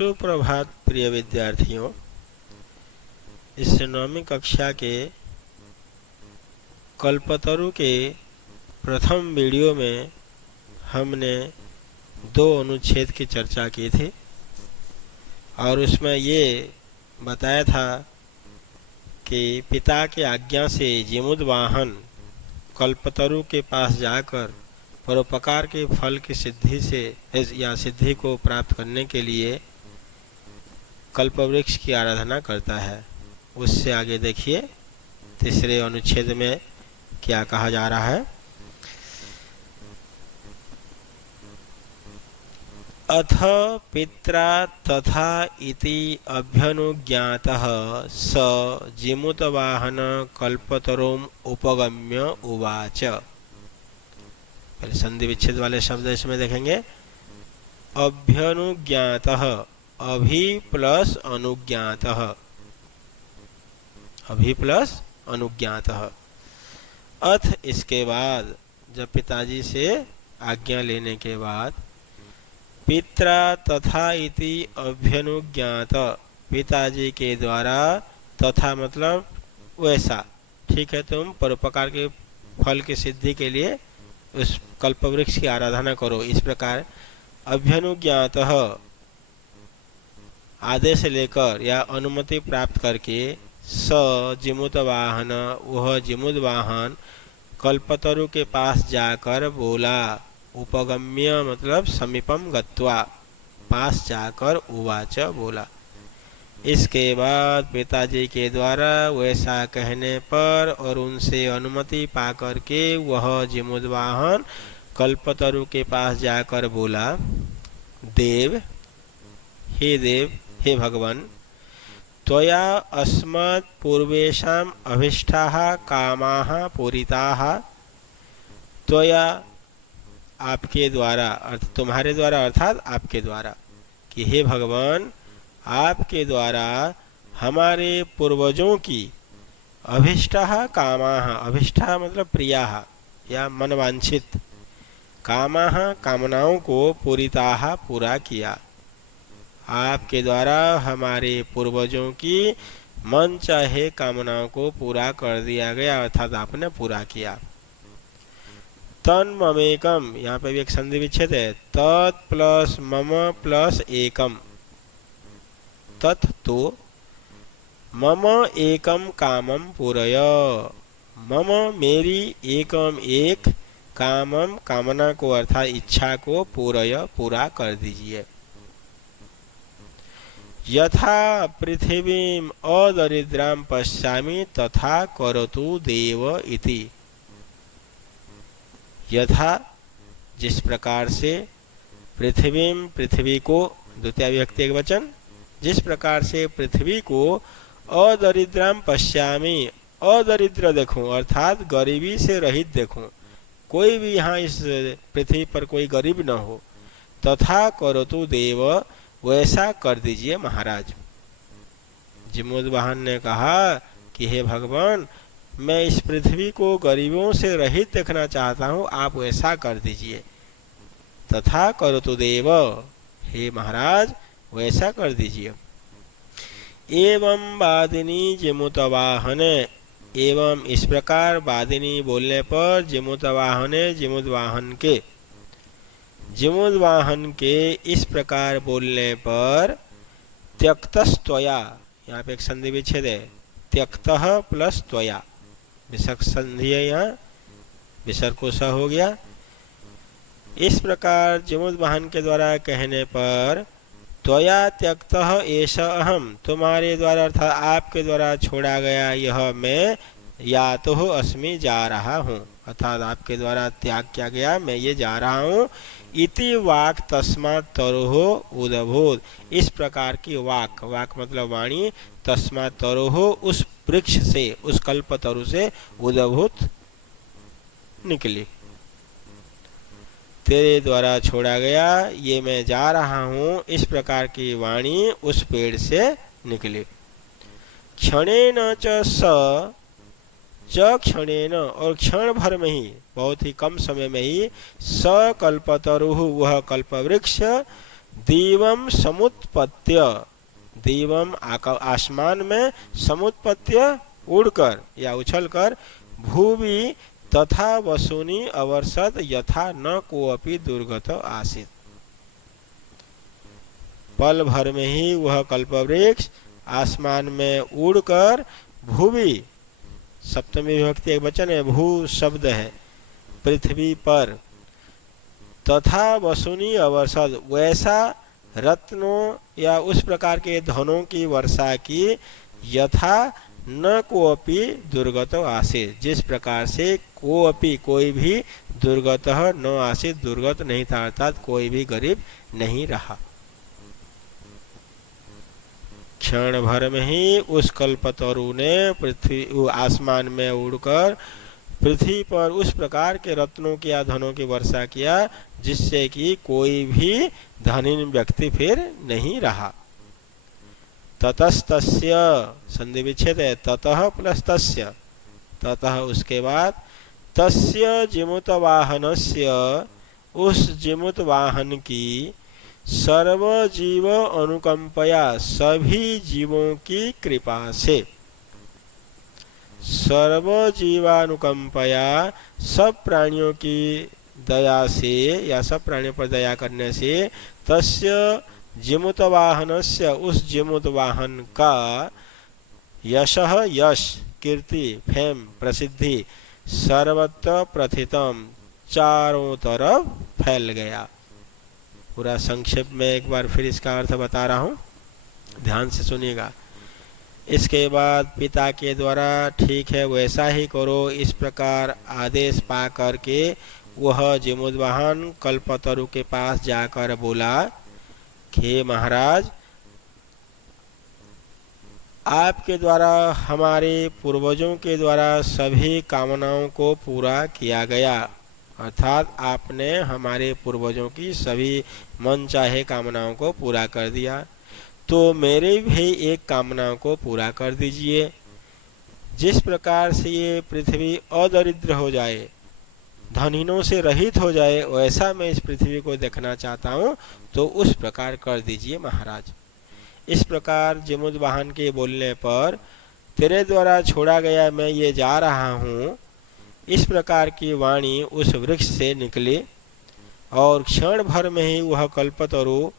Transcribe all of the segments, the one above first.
सुप्रभात प्रिय विद्यार्थियों। इस 9वीं कक्षा के कल्पतरु के प्रथम वीडियो में हमने 2 अनुच्छेद की चर्चा की थी और उसमें ये बताया था कि पिता की आज्ञा से जिमुद्वाहन कल्पतरु के पास जाकर परोपकार के फल की सिद्धि से या सिद्धि को प्राप्त करने के लिए कल्पवृक्ष की आराधना करता है। उससे आगे देखिए तीसरे अनुच्छेद में क्या कहा जा रहा है। अथ पित्रा तथा इति अभ्यनुज्ञातः स जिमुतवाहन कल्पतरुम उपगम्य उवाच। पहले संधि विच्छेद वाले शब्द इसमें देखेंगे। अभ्यनुज्ञातः, अभि प्लस अनुज्ञातः, अभि प्लस अनुज्ञातः। अथ इसके बाद, जब पिताजी से आज्ञा लेने के बाद, पित्रा तथा इति अभ्यनुज्ञात, पिताजी के द्वारा, तथा मतलब वैसा, ठीक है तुम परोपकार के फल की सिद्धि के लिए उस कल्पवृक्ष की आराधना करो। इस प्रकार अभ्यनुज्ञात आदेश लेकर या अनुमति प्राप्त करके स जिमुतवाहन, वह जिमुद्वाहन कल्पतरु के पास जाकर बोला। उपगम्य मतलब समीपम गत्वा, पास जाकर उवाच बोला। इसके बाद पिताजी के द्वारा वैसा कहने पर और उनसे अनुमति पाकर के वह जिमुद्वाहन कल्पतरु के पास जाकर बोला, देव, हे भगवान, त्वया अस्मत् पूर्वेषाम् अभीष्टाः कामाः पूरिताः। त्वया आपके द्वारा, तुम्हारे द्वारा अर्थात आपके द्वारा, कि हे भगवान आपके द्वारा हमारे पूर्वजों की अभीष्टाः कामाः, अभीष्टा मतलब प्रियाः या मनवांछित, कामाः कामनाओं को पूरिताः पूरा किया। आपके द्वारा हमारे पूर्वजों की मन चाहे कामनाओं को पूरा कर दिया गया, अर्थात आपने पूरा किया। तन ममेकम, यहाँ पे भी एक संधि विच्छेद है। तत् प्लस मम प्लस एकम, तत् तो मम एकम कामम पूरय, मम मेरी, एकम एक, कामम कामना को अर्थात इच्छा को पूरय पूरा कर दीजिए। यथा पृथिवीम अदरिद्राम पश्यामि तथा करोतु देव इति। यथा जिस प्रकार से, पृथ्वीम पृथ्वी को, द्वितीय विभक्ति एक वचन, जिस प्रकार से पृथ्वी को अदरिद्राम पश्यामि, अदरिद्र देखूं अर्थात गरीबी से रहित देखूं, कोई भी यहाँ इस पृथ्वी पर कोई गरीब न हो। तथा करोतु देव, वैसा कर दीजिए महाराज। जिमुद्वाहन ने कहा कि हे भगवान, मैं इस पृथ्वी को गरीबों से रहित देखना चाहता हूँ, आप वैसा कर दीजिए। तथा करोतु देव, हे महाराज वैसा कर दीजिए। एवं वादिनी जिमुतवाहन, एवं इस प्रकार वादिनी बोलने पर जिमुतवाहने, जिमुद्वाहन के इस प्रकार बोलने पर, त्यक्तस्त्वया, यहाँ पे एक संधि विच्छेद है। त्यक्तः प्लस त्वया, विसर्ग संधि है, यहाँ विसर्ग को स हो गया। इस प्रकार जिमुद्वाहन के द्वारा कहने पर, त्वया त्यक्तः एष अहम, तुम्हारे द्वारा अर्थात आपके द्वारा छोड़ा गया यह मैं, यातो अस्मि जा रहा हूँ, अर्थात आपके द्वारा त्याग किया गया मैं ये जा रहा हूँ। इति वाक तस्मात् तरोः उदभूत, इस प्रकार की वाक, वाक मतलब वाणी, तस्मात् तरोः उस वृक्ष से, उस कल्पतरु से, उदभूत निकली, तेरे द्वारा छोड़ा गया ये मैं जा रहा हूँ, इस प्रकार की वाणी उस पेड़ से निकली। क्षणेन च स, च क्षणेन, और क्षण भर में ही, बहुत ही कम समय में ही, स कल्पतरु, वह कल्पवृक्ष, दीवम समुत्पत्य, दीवम आसमान में, समुत्पत्य उड़कर या उछलकर, भूवि तथा वसूनि अवर्षत यथा न कोअपि दुर्गत आसीत्। पल भर में ही वह कल्पवृक्ष आसमान में उड़कर भूवि, सप्तमी विभक्ति एक वचन है, भू शब्द है, पृथ्वी पर, तथा वसूनि अवर्षद, वैसा रत्नों या उस प्रकार के धनों की वर्षा की, यथा न कोअपि दुर्गत आसीत्, जिस प्रकार से कोअपि कोई भी दुर्गत न आसीत्, दुर्गत नहीं था, अर्थात कोई भी गरीब नहीं रहा। क्षण भर में ही उस कल्पतरु ने पृथ्वी आसमान में उड़कर पृथ्वी पर उस प्रकार के रत्नों की या धनों की वर्षा किया जिससे कि कोई भी धनी व्यक्ति फिर नहीं रहा। ततस्तस्य, संधि विच्छेद है, ततः प्लस तस्य, ततः उसके बाद, तस्य जिमुत वाहनस्य, उस जिमुत वाहन की, सर्व जीव अनुकंपया, सभी जीवों की कृपा से, सर्व जीवानुकंपया, सब प्राणियों की दया से या सब प्राणियों पर दया करने से, तस्य जिमुत वाहनस्य, उस जिमुत वाहन का, यशः यश, कीर्ति, फेम, प्रसिद्धि, सर्वत्र प्रथितम, चारों तरफ फैल गया। पूरा संक्षेप में एक बार फिर इसका अर्थ बता रहा हूँ, ध्यान से सुनिएगा। इसके बाद पिता के द्वारा ठीक है वैसा ही करो इस प्रकार आदेश पा करके वह जिमुद्वाहन कल्पतरु के पास जाकर बोला कि महाराज, आपके द्वारा हमारे पूर्वजों के द्वारा सभी कामनाओं को पूरा किया गया, अर्थात आपने हमारे पूर्वजों की सभी मन चाहे कामनाओं को पूरा कर दिया, तो मेरे भी एक कामना को पूरा कर दीजिए। जिस प्रकार से ये पृथ्वी अदरिद्र हो जाए, धनहीनों से रहित हो जाए, वैसा मैं इस पृथ्वी को देखना चाहता हूँ, तो उस प्रकार कर दीजिए महाराज। इस प्रकार जिमुद्वाहन के बोलने पर, तेरे द्वारा छोड़ा गया मैं ये जा रहा हूँ, इस प्रकार की वाणी उस वृक्ष से निकली और क्षण भर में ही वह कल्पतरु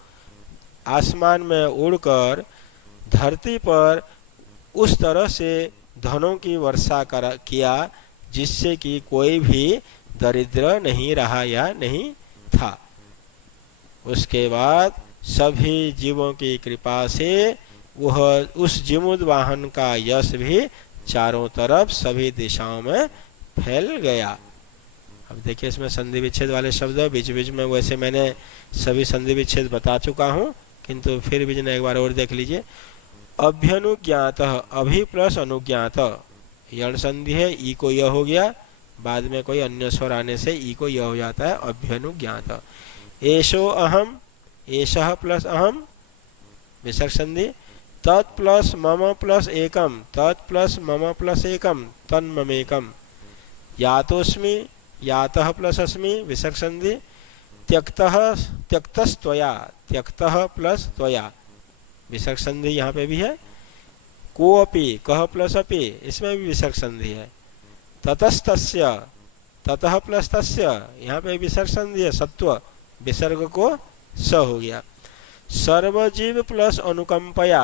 आसमान में उड़कर धरती पर उस तरह से धनों की वर्षा किया जिससे कि कोई भी दरिद्र नहीं रहा या नहीं था। उसके बाद सभी जीवों की कृपा से वह उस जिमुद्वाहन का यश भी चारों तरफ सभी दिशाओं में फैल गया। अब देखिए इसमें संधि विच्छेद वाले शब्द बीच बीच में, वैसे मैंने सभी संधि विच्छेद बता चुका हूँ, किंतु फिर भी एक बार और देख लीजिए। अभ्यनुज्ञात, अभि प्लस अनुज्ञात, यण संधि है, ई को यह हो गया, बाद में कोई अन्य स्वर आने से ई को यह हो जाता है, अभ्यनुज्ञात। एषो अहम, एषः प्लस अहम, विसर्ग संधि, तत् प्लस मम प्लस एकम, तत् प्लस मम प्लस एकम, तन्ममेकम। यातोस्मि, यातः प्लस अस्मि, विसर्ग संधि, त्यक्तः, त्यक्तस्त्वया, त्यक्तः प्लस त्वया, विसर्ग संधि यहाँ पे भी है। कोऽपि, कह प्लस अपि, इसमें भी विसर्ग संधि है। ततस्तस्य, ततः प्लस तस्य, यहाँ पे विसर्ग संधि है, सत्व, विसर्ग को स हो गया। सर्वजीव प्लस अनुकंपया,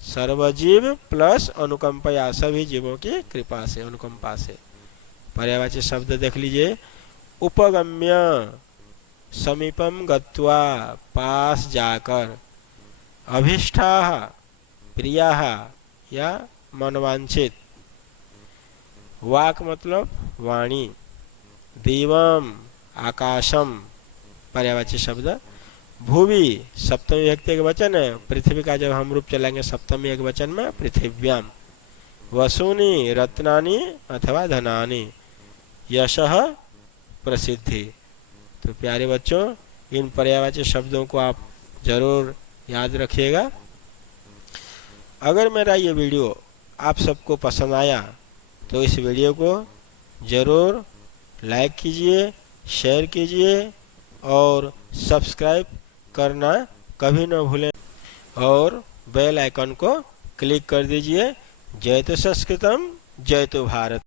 सर्वजीव प्लस अनुकंपया, सभी जीवों की कृपा से, अनुकंपा से। पर्यायवाची शब्द देख लीजिए। उपगम्य, समीपम गत्वा, पास जाकर। अभीष्टाः, प्रियाः या मनवांछित। वाक मतलब वाणी। दिवम, आकाशम, पर्यायवाची शब्द। भूवि, सप्तमी विभक्ति एक वचन है, पृथ्वी का जब हम रूप चलाएंगे सप्तमी एक वचन में, पृथिव्याम। वसूनि, रत्नानि अथवा धनानि। यशः, प्रसिद्धि। तो प्यारे बच्चों, इन पर्यायवाची शब्दों को आप जरूर याद रखिएगा। अगर मेरा ये वीडियो आप सबको पसंद आया तो इस वीडियो को ज़रूर लाइक कीजिए, शेयर कीजिए और सब्सक्राइब करना कभी न भूलें और बेल आइकन को क्लिक कर दीजिए। जय तो संस्कृतम, जय तो भारत।